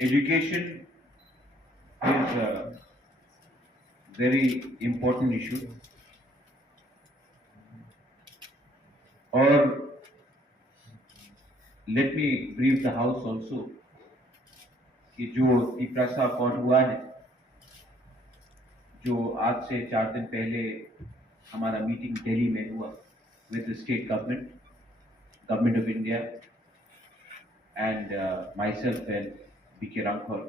Education is a very important issue. और let me brief the house also कि जो Tiprasa accord हुआ है, जो आज से 4 दिन पहले हमारा मीटिंग दिल्ली में हुआ with the state government, government of India, and myself and B.K. Rankhor.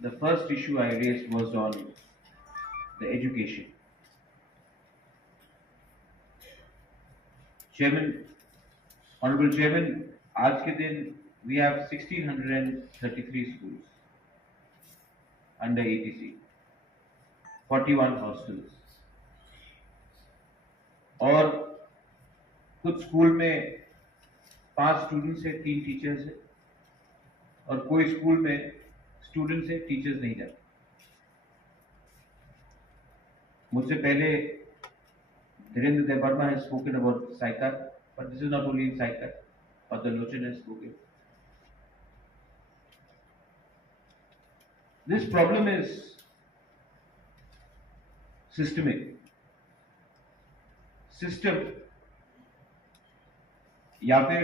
The first issue I raised was on the education. Chairman, Honorable Chairman, आज के दिन we have 1633 schools under ATC, 41 hostels, और कुछ school में 5 students है, 3 teachers है, और कोई स्कूल में स्टूडेंट्स है, टीचर्स नहीं जाते। मुझसे पहले धीरेन्द्र देव Verma has spoken about Saikat, but this is not only in Saikat, Padalochan has spoken. This problem is systemic. System या फिर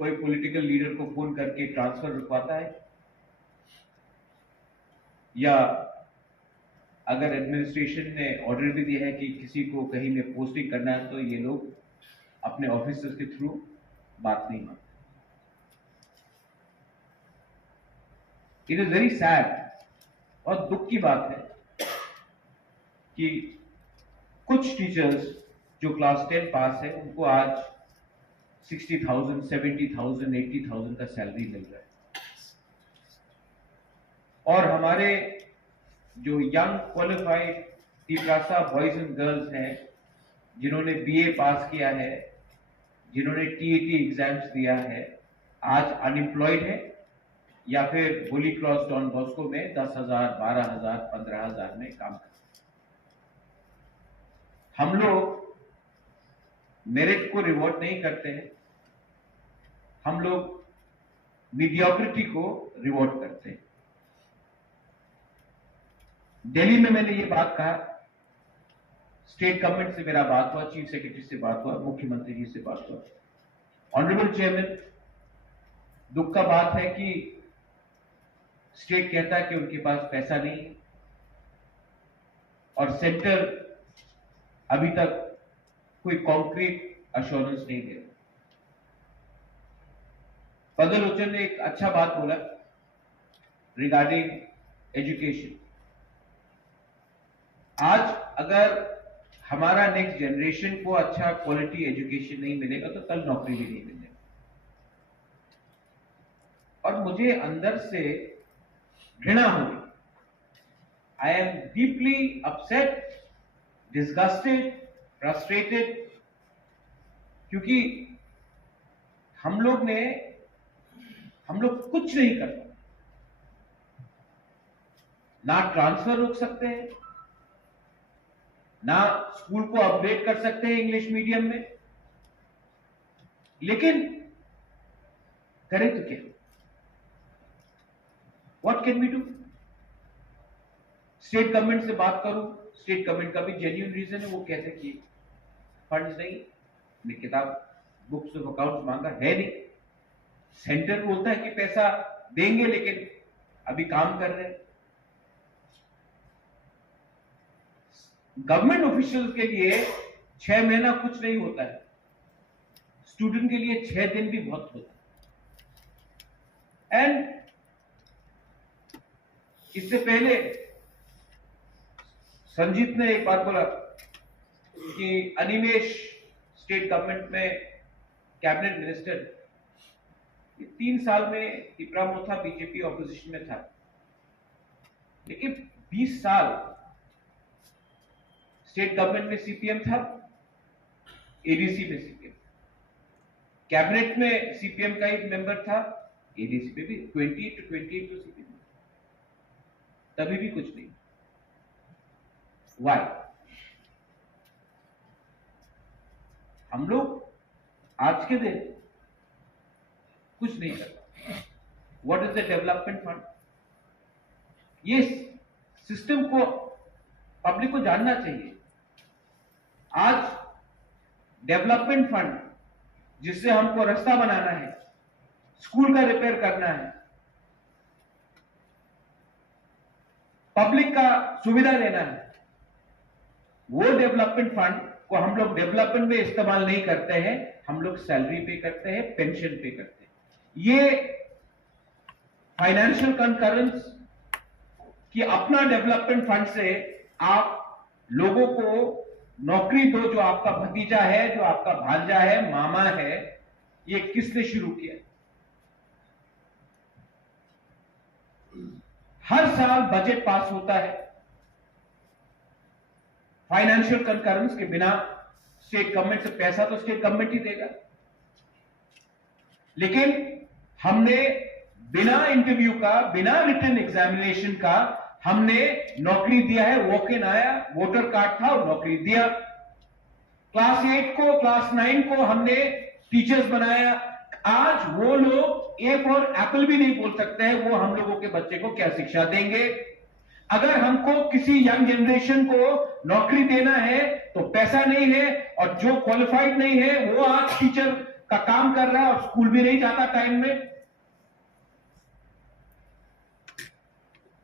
कोई पॉलिटिकल लीडर को फोन करके ट्रांसफर रुकवाता है, या अगर एडमिनिस्ट्रेशन ने ऑर्डर भी दिया है कि किसी को कहीं में पोस्टिंग करना है तो ये लोग अपने ऑफिसर्स के थ्रू बात नहीं मानते। इट इज वेरी सैड और दुख की बात है कि कुछ टीचर्स जो क्लास 10 पास है उनको आज 60,000, 70,000, 80,000 का सैलरी मिल रहा है, और हमारे जो young qualified Tiprasa boys and girls हैं, जिन्होंने बीए पास किया है, जिन्होंने टीएटी एग्जाम्स दिया है, आज अनएम्प्लॉयड है या फिर होली क्रॉस डॉन बॉस्को में 10,000, 12,000, 15,000 में काम करते हैं। हम लोग मेरिट को रिवॉर्ड नहीं करते हैं, हम लोग मीडियोक्रिटी को रिवॉर्ड करते हैं। दिल्ली में मैंने ये बात कहा, स्टेट गवर्नमेंट से मेरा बात हुआ, चीफ सेक्रेटरी से बात हुआ, मुख्यमंत्री जी से बात हुआ। ऑनरेबल चेयरमैन, दुख का बात है कि स्टेट कहता है कि उनके पास पैसा नहीं है, और सेंटर अभी तक कोई कॉन्क्रीट अश्योरेंस नहीं दे रहा। पदलोचन ने एक अच्छा बात बोला रिगार्डिंग एजुकेशन। आज अगर हमारा नेक्स्ट जनरेशन को अच्छा क्वालिटी एजुकेशन नहीं मिलेगा तो कल नौकरी भी नहीं मिलेगी। और मुझे अंदर से घृणा हुई। I am deeply upset, disgusted, frustrated, क्योंकि हम लोग कुछ नहीं कर पाए। ना ट्रांसफर रोक सकते हैं, ना स्कूल को अपग्रेड कर सकते हैं इंग्लिश मीडियम में, लेकिन करें तो क्या? What can we do? State government से बात करूं, स्टेट गवर्नमेंट का भी जेन्युइन रीजन है, वो कहते हैं कि फंड्स नहीं, ने किताब बुक्स ऑफ अकाउंट्स मांगा है नहीं। सेंटर बोलता है कि पैसा देंगे लेकिन अभी काम कर रहे हैं। गवर्नमेंट ऑफिशियल्स के लिए 6 महीना कुछ नहीं होता है, स्टूडेंट के लिए 6 दिन भी बहुत होता है। एंड इससे पहले संजीत ने एक बात बोला कि अनिमेश स्टेट गवर्नमेंट में कैबिनेट मिनिस्टर, 3 साल में तिपरामो था, बीजेपी ऑपोजिशन में था, लेकिन 20 साल स्टेट गवर्नमेंट में सीपीएम था, एडीसी में सीपीएम, कैबिनेट में सीपीएम का एक मेंबर था, एडीसी में भी 28 to 28 तो सीपीएम, तभी भी कुछ नहीं। वाई? हम लोग आज के दिन कुछ नहीं कर पाते। What is the development fund? ये सिस्टम को पब्लिक को जानना चाहिए। आज डेवलपमेंट फंड जिससे हमको रास्ता बनाना है, स्कूल का रिपेयर करना है, पब्लिक का सुविधा देना है, वो डेवलपमेंट फंड को हम लोग डेवलपमेंट में इस्तेमाल नहीं करते हैं, हम लोग सैलरी पे करते हैं, पेंशन पे करते हैं। ये फाइनेंशियल कंकरेंस कि अपना डेवलपमेंट फंड से आप लोगों को नौकरी दो, जो आपका भतीजा है, जो आपका भांजा है, मामा है, ये किसने शुरू किया? हर साल बजट पास होता है, फाइनेंशियल कंकरेंस के बिना स्टेट गवर्नमेंट से पैसा तो स्टेट गवर्नमेंट ही देगा, लेकिन हमने बिना इंटरव्यू का, बिना रिटन एग्जामिनेशन का हमने नौकरी दिया है। वॉक इन आया, वोटर कार्ड था और नौकरी दिया। क्लास 8 को, क्लास 9 को हमने टीचर्स बनाया। आज वो लोग ए फॉर एप्पल भी नहीं बोल सकते हैं, वो हम लोगों के बच्चे को क्या शिक्षा देंगे? अगर हमको किसी यंग जनरेशन को नौकरी देना है तो पैसा नहीं है, और जो क्वालिफाइड नहीं है वो आज टीचर का काम कर रहा है और स्कूल भी नहीं जाता टाइम में,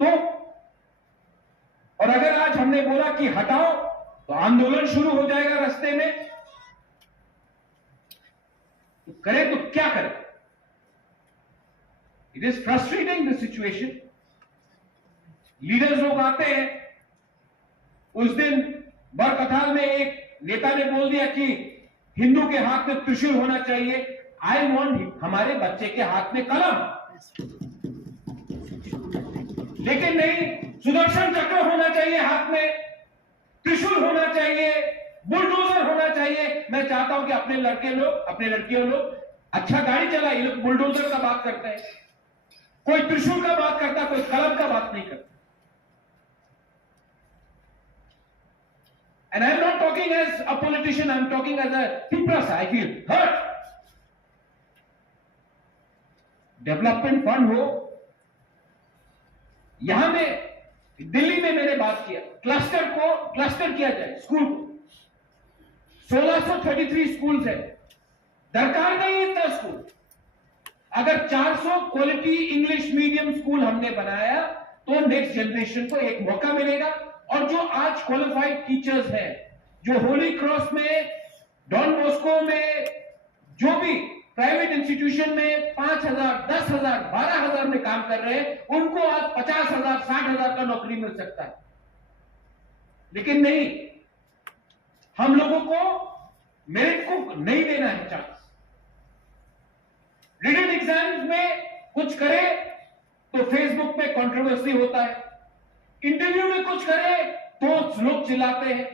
तो और अगर आज हमने बोला कि हटाओ तो आंदोलन शुरू हो जाएगा रास्ते में, तो करें तो क्या करें? It is frustrating the situation. Leaders लोग आते हैं, उस दिन बरकथाल में एक नेता ने बोल दिया कि हिंदू के हाथ में त्रिशूल होना चाहिए। आई वॉन्ट हमारे बच्चे के हाथ में कलम, लेकिन नहीं, सुदर्शन चक्र होना चाहिए हाथ में, त्रिशूल होना चाहिए, बुलडोजर होना चाहिए। मैं चाहता हूं कि अपने लड़के लोग, अपने लड़कियों लोग अच्छा गाड़ी चलाए, ये लोग बुलडोजर का बात करते हैं, कोई त्रिशूल का बात करता, कोई कलम का बात नहीं करता। And I am not talking as a politician, I am talking as a Tiprasa. I feel hurt. Development fund हो, यहां में दिल्ली में मैंने बात किया, क्लस्टर किया जाए स्कूल को। 1633 स्कूल है, दरकार नहीं इतना स्कूल। अगर 400 क्वालिटी इंग्लिश मीडियम स्कूल हमने बनाया तो नेक्स्ट जनरेशन को एक मौका मिलेगा। और जो आज क्वालिफाइड टीचर्स हैं, जो होली क्रॉस में, डॉन बॉस्को में, जो भी प्राइवेट इंस्टीट्यूशन में 5,000, 10,000, 12,000 में काम कर रहे हैं, उनको आज 50,000, 60,000 का नौकरी मिल सकता है। लेकिन नहीं, हम लोगों को मेरिट को नहीं देना है चांस। रिटन एग्जाम्स में कुछ करे तो फेसबुक पे कंट्रोवर्सी होता है, इंटरव्यू में कुछ करे तो लोग चिल्लाते हैं,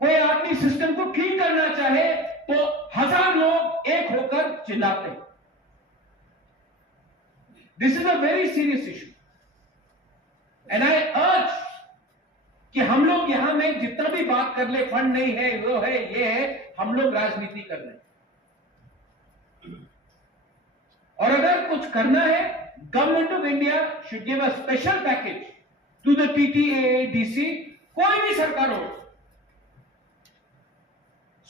कोई आदमी सिस्टम को ठीक करना चाहे तो 1000 लोग एक होकर चिल्लाते हैं। This is a very serious issue and I अर्ज कि हम लोग यहां में जितना भी बात कर ले, फंड नहीं है, वो है, ये है, हम लोग राजनीति कर रहे हैं। और अगर कुछ करना है, government of India should give a special package to the TTAADC, कोई भी सरकार हो,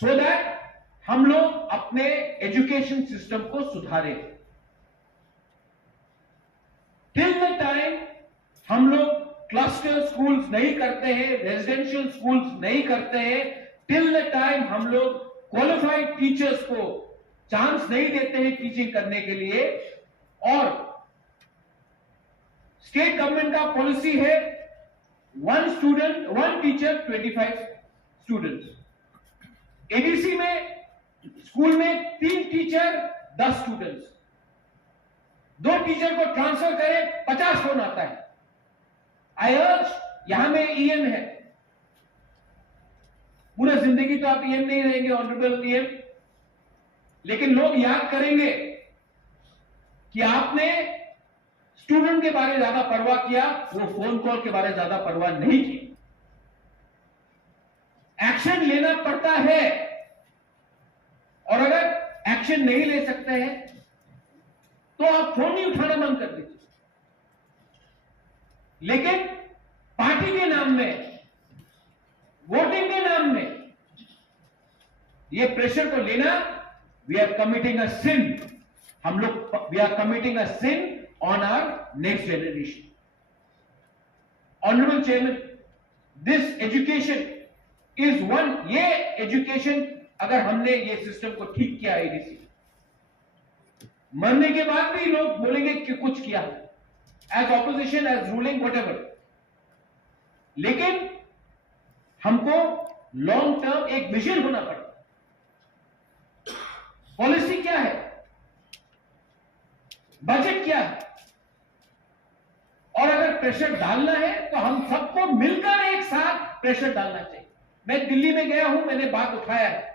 सो दैट हम लोग अपने एजुकेशन सिस्टम को सुधारें। टिल द टाइम हम लोग क्लस्टर स्कूल्स नहीं करते हैं, रेजिडेंशियल स्कूल्स नहीं करते हैं, टिल द टाइम हम लोग क्वालिफाइड टीचर्स को चांस नहीं देते हैं टीचिंग करने के लिए, और स्टेट गवर्नमेंट का पॉलिसी है 1 स्टूडेंट 1 टीचर 25 स्टूडेंट्स, एडीसी में स्कूल में 3 टीचर 10 स्टूडेंट्स, 2 टीचर को ट्रांसफर करें 50 फोन आता है। आई अर्ज, यहां में EM है, पूरा जिंदगी तो आप EM नहीं रहेंगे ऑनरेबल EM, लेकिन लोग याद करेंगे कि आपने स्टूडेंट के बारे में ज्यादा परवाह किया, वो फोन कॉल के बारे में ज्यादा परवाह नहीं की। एक्शन लेना पड़ता है, और अगर एक्शन नहीं ले सकते हैं तो तो आप फोन नहीं उठाना बंद कर दीजिए। लेकिन पार्टी के नाम में, वोटिंग के नाम में ये प्रेशर को लेना, we are committing a sin. हम लोग, we are committing a sin on our next generation. Honourable chairman, this education is one, ये एजुकेशन अगर हमने ये सिस्टम को ठीक किया, एडीसी मरने के बाद भी लोग बोलेंगे कि कुछ किया, as opposition, as ruling, whatever, लेकिन हमको लॉन्ग टर्म एक विजन होना पड़ता। पॉलिसी क्या है, बजट क्या है, और अगर प्रेशर डालना है तो हम सबको मिलकर एक साथ प्रेशर डालना चाहिए। मैं दिल्ली में गया हूं, मैंने बात उठाया है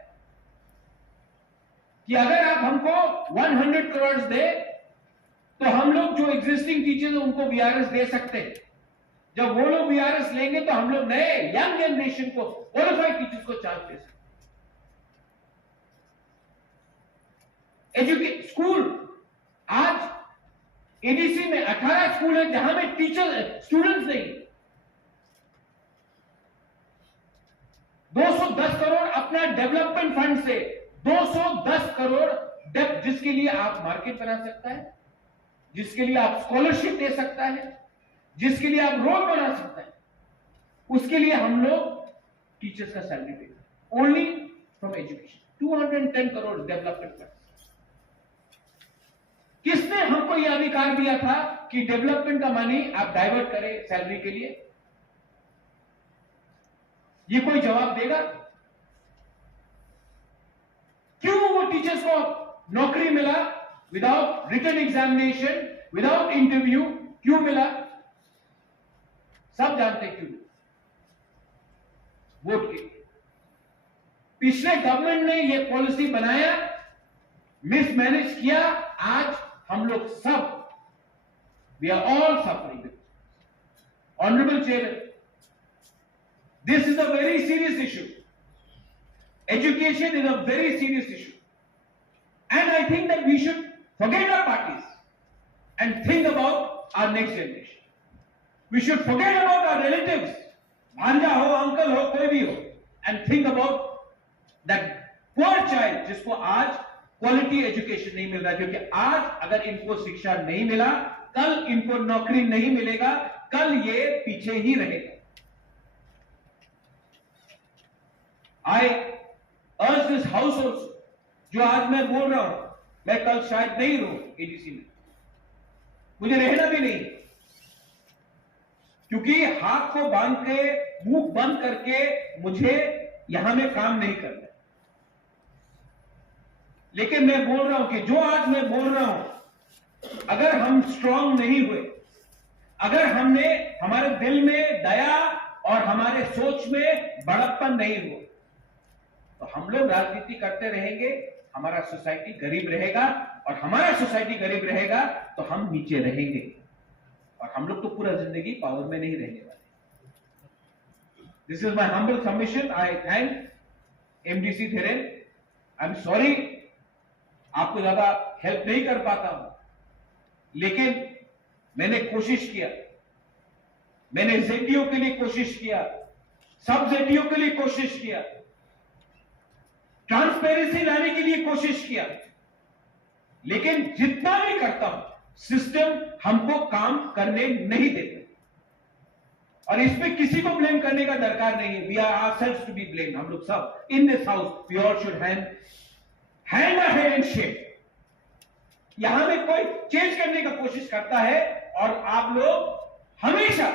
कि अगर आप हमको 100 करोड़ दे तो हम लोग जो एग्जिस्टिंग टीचर्स हैं उनको वीआरएस दे सकते हैं। जब वो लोग वीआरएस लेंगे तो हम लोग नए यंग जनरेशन को, क्वालिफाइड टीचर्स को चांस दे सकते हैं। स्कूल, आज एडीसी में 18 स्कूल है जहां में टीचर, स्टूडेंट्स नहीं। 210 करोड़ अपना डेवलपमेंट फंड से, 210 करोड़ जिसके लिए आप मार्केट बना सकता है, जिसके लिए आप स्कॉलरशिप दे सकता है, जिसके लिए आप रोड बना सकता है, उसके लिए हम लोग टीचर्स का सैलरी पे only from education. 210 crore development fund. किसने हमको यह अधिकार दिया था कि डेवलपमेंट का मनी आप डाइवर्ट करें सैलरी के लिए? ये कोई जवाब देगा? क्यों वो टीचर्स को नौकरी मिला without written examination, without interview? क्यों मिला? सब जानते क्यों। वोट के। पिछले गवर्नमेंट ने ये पॉलिसी बनाया, मिसमैनेज किया, आज हम लोग सब, we are all suffering. Honourable chairman, this is a very serious issue. Education is a very serious issue. And I think that we should forget our parties and think about our next generation. We should forget about our relatives, भांजा हो, uncle हो, कोई भी हो, and think about that poor child जिसको आज quality education नहीं मिल रहा, क्योंकि आज अगर इनको शिक्षा नहीं मिला, कल इनको नौकरी नहीं मिलेगा, कल ये पीछे ही रहेगा। I urge this house also, जो आज मैं बोल रहा हूं, मैं कल शायद नहीं रहूं एडीसी में, मुझे रहना भी नहीं, क्योंकि हाथ को बांध के, मुंह बंद करके मुझे यहां में काम नहीं करना। लेकिन मैं बोल रहा हूं कि जो आज मैं बोल रहा हूं, अगर हम स्ट्रांग नहीं हुए, अगर हमने, हमारे दिल में दया और हमारे सोच में बड़प्पन नहीं हुआ, तो हम लोग राजनीति करते रहेंगे, हमारा सोसाइटी गरीब रहेगा, और हमारा सोसाइटी गरीब रहेगा तो हम नीचे रहेंगे, और हम लोग तो पूरा जिंदगी पावर में नहीं रहने वाले। This is my humble submission. I thank MDC Dhiren. I am sorry आपको ज्यादा हेल्प नहीं कर पाता हूं, लेकिन मैंने कोशिश किया, मैंने जेडीओ के लिए कोशिश किया, सब जेडीओ के लिए कोशिश किया, ट्रांसपेरेंसी लाने के लिए कोशिश किया, लेकिन जितना भी करता हूं, सिस्टम हमको काम करने नहीं देता। और इसमें किसी को ब्लेम करने का दरकार नहीं है। We are ourselves to be blamed. हम लोग सब in this house, we all should hand ahead shake. यहां में कोई चेंज करने का कोशिश करता है, और आप लोग हमेशा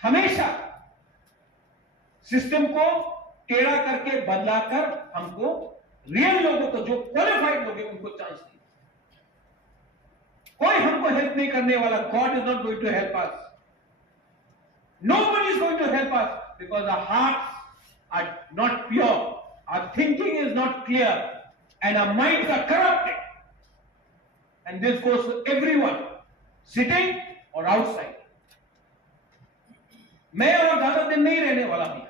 हमेशा सिस्टम को टेढ़ा करके बदलाकर हमको, रियल लोगों को, जो क्वालिफाइड लोग हैं, उनको चांस नहीं। कोई हमको हेल्प नहीं करने वाला। God is not going to help us, nobody is going to help us, because our hearts are not pure, our thinking is not clear, and our minds are corrupted. And this goes to everyone, sitting or outside. मैं और ज्यादा दिन नहीं रहने वाला हूं।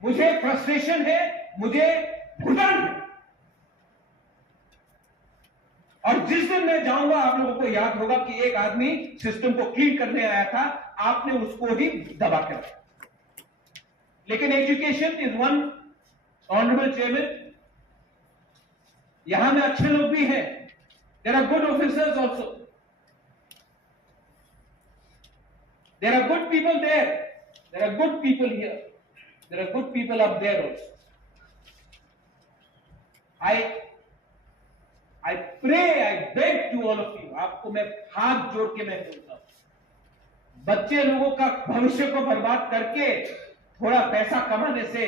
मुझे frustration है, मुझे घुटन है, और जिस दिन मैं जाऊंगा आप लोगों को याद होगा कि एक आदमी सिस्टम को क्लीन करने आया था, आपने उसको ही दबा के रखा। लेकिन education is one, honourable chairman, यहां में अच्छे लोग भी हैं, there are good officers also, there are good people there, there are good people here, there are good people up there also. I pray, I beg to all of you, आपको मैं हाथ जोड़ के मैं बोलता हूं, बच्चे लोगों का भविष्य को बर्बाद करके थोड़ा पैसा कमाने से,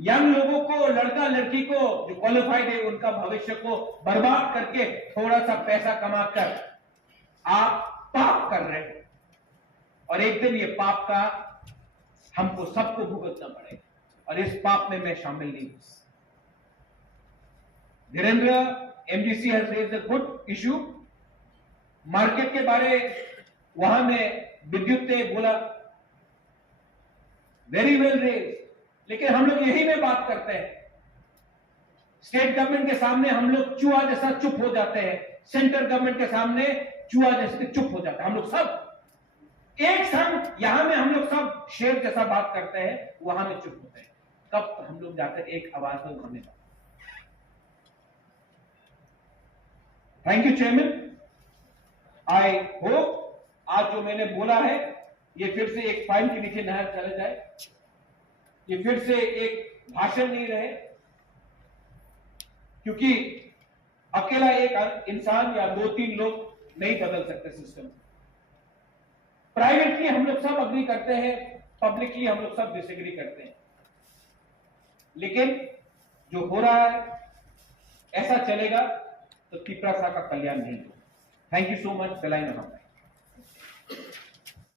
यंग लोगों को, लड़का लड़की को जो क्वालिफाइड है उनका भविष्य को बर्बाद करके थोड़ा सा पैसा कमाकर आप पाप कर रहे हो, और एक दिन ये पाप का हमको सबको भुगतना पड़ेगा, और इस पाप में मैं शामिल नहीं हूं। Dhirendra, MGC has raised a good issue, market के बारे वहां में विद्युत ने बोला, वेरी वेल रेज, लेकिन हम लोग यही में बात करते हैं, स्टेट गवर्नमेंट के सामने हम लोग चूहा जैसा चुप हो जाते हैं, सेंट्रल गवर्नमेंट के सामने चूहा जैसे चुप हो जाते हैं, हम लोग सब एक संग, यहां में हम लोग सब शेर जैसा बात करते हैं, वहां में चुप होते हैं, कब हम लोग जाते हैं एक आवाज में उठाने का। Thank you chairman, I hope आज जो मैंने बोला है ये फिर से एक फाइल के नीचे नहर चले जाए, ये फिर से एक भाषण नहीं रहे, क्योंकि अकेला एक इंसान या 2-3 लोग नहीं बदल सकते सिस्टम। प्राइवेटली हम लोग सब अग्री करते हैं, पब्लिकली हम लोग सब डिसएग्री करते हैं, लेकिन जो हो रहा है ऐसा चलेगा तो तिपरासा का कल्याण नहीं होगा। Thank you so much.